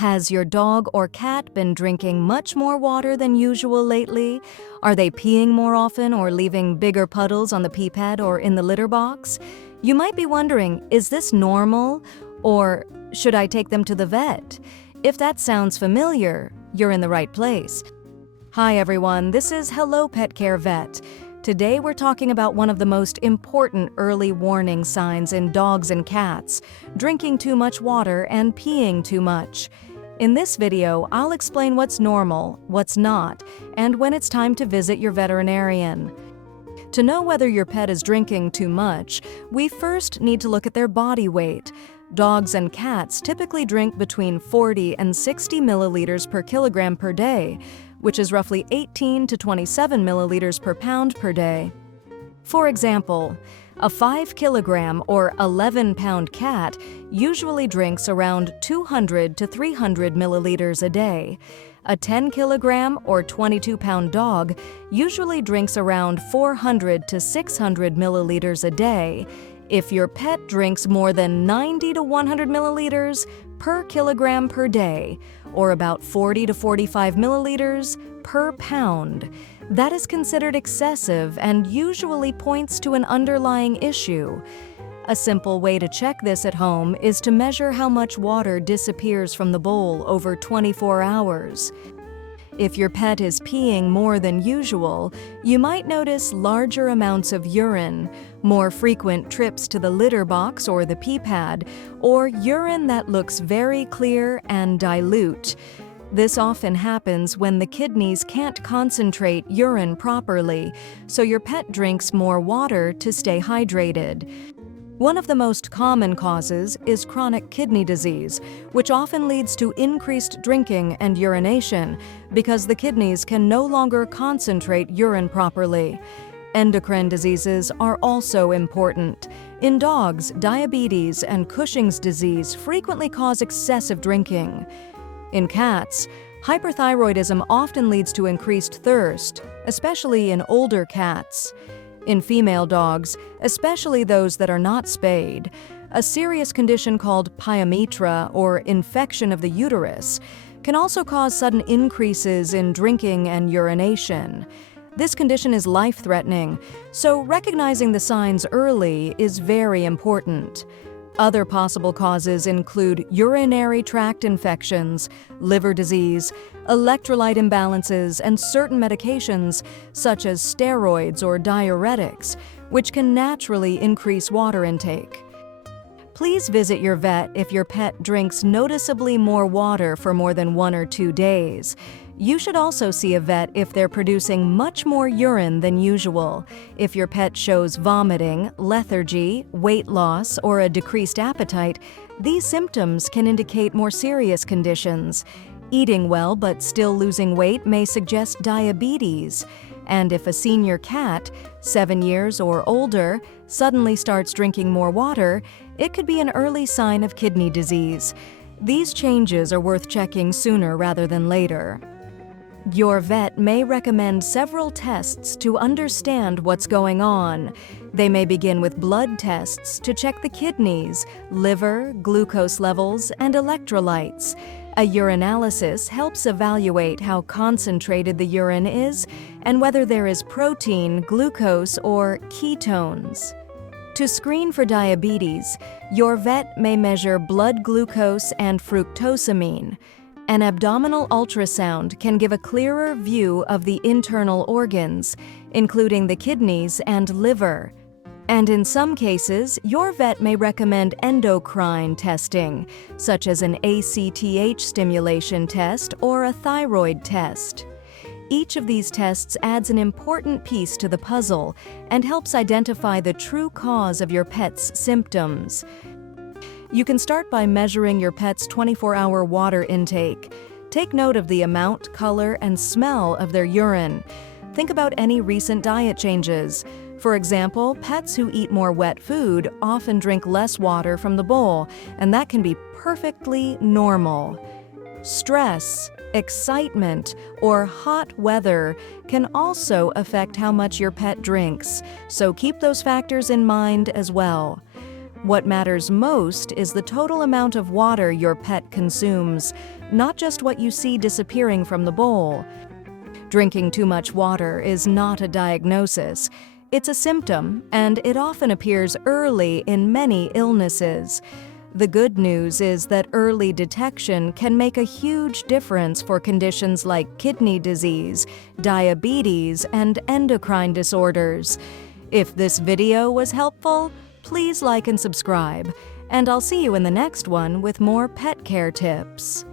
Has your dog or cat been drinking much more water than usual lately? Are they peeing more often or leaving bigger puddles on the pee pad or in the litter box? You might be wondering, is this normal? Or should I take them to the vet? If that sounds familiar, you're in the right place. Hi everyone, this is Hello Pet Care Vet. Today we're talking about one of the most important early warning signs in dogs and cats: drinking too much water and peeing too much. In this video, I'll explain what's normal, what's not, and when it's time to visit your veterinarian. To know whether your pet is drinking too much, we first need to look at their body weight. Dogs and cats typically drink between 40 and 60 milliliters per kilogram per day, which is roughly 18 to 27 milliliters per pound per day. For example, a 5 kilogram or 11-pound cat usually drinks around 200 to 300 milliliters a day. A 10 kilogram or 22-pound dog usually drinks around 400 to 600 milliliters a day. If your pet drinks more than 90 to 100 milliliters per kilogram per day, or about 40 to 45 milliliters per pound, that is considered excessive and usually points to an underlying issue. A simple way to check this at home is to measure how much water disappears from the bowl over 24 hours. If your pet is peeing more than usual, you might notice larger amounts of urine, more frequent trips to the litter box or the pee pad, or urine that looks very clear and dilute. This often happens when the kidneys can't concentrate urine properly, so your pet drinks more water to stay hydrated. One of the most common causes is chronic kidney disease, which often leads to increased drinking and urination because the kidneys can no longer concentrate urine properly. Endocrine diseases are also important. In dogs, diabetes and Cushing's disease frequently cause excessive drinking. In cats, hyperthyroidism often leads to increased thirst, especially in older cats. In female dogs, especially those that are not spayed, a serious condition called Pyometra, or infection of the uterus, can also cause sudden increases in drinking and urination. This condition is life-threatening, so recognizing the signs early is very important. Other possible causes include urinary tract infections, liver disease, electrolyte imbalances, and certain medications such as steroids or diuretics, which can naturally increase water intake. Please visit your vet if your pet drinks noticeably more water for more than 1 or 2 days. You should also see a vet if they're producing much more urine than usual. If your pet shows vomiting, lethargy, weight loss, or a decreased appetite, these symptoms can indicate more serious conditions. Eating well but still losing weight may suggest diabetes. And if a senior cat, 7 years or older, suddenly starts drinking more water, it could be an early sign of kidney disease. These changes are worth checking sooner rather than later. Your vet may recommend several tests to understand what's going on. They may begin with blood tests to check the kidneys, liver, glucose levels, and electrolytes. A urinalysis helps evaluate how concentrated the urine is and whether there is protein, glucose, or ketones. To screen for diabetes, your vet may measure blood glucose and fructosamine. An abdominal ultrasound can give a clearer view of the internal organs, including the kidneys and liver. And in some cases, your vet may recommend endocrine testing, such as an ACTH stimulation test or a thyroid test. Each of these tests adds an important piece to the puzzle and helps identify the true cause of your pet's symptoms. You can start by measuring your pet's 24-hour water intake. Take note of the amount, color, and smell of their urine. Think about any recent diet changes. For example, pets who eat more wet food often drink less water from the bowl, and that can be perfectly normal. Stress, excitement, or hot weather can also affect how much your pet drinks, so keep those factors in mind as well. What matters most is the total amount of water your pet consumes, not just what you see disappearing from the bowl. Drinking too much water is not a diagnosis. It's a symptom, and it often appears early in many illnesses. The good news is that early detection can make a huge difference for conditions like kidney disease, diabetes, and endocrine disorders. If this video was helpful, please like and subscribe, and I'll see you in the next one with more pet care tips.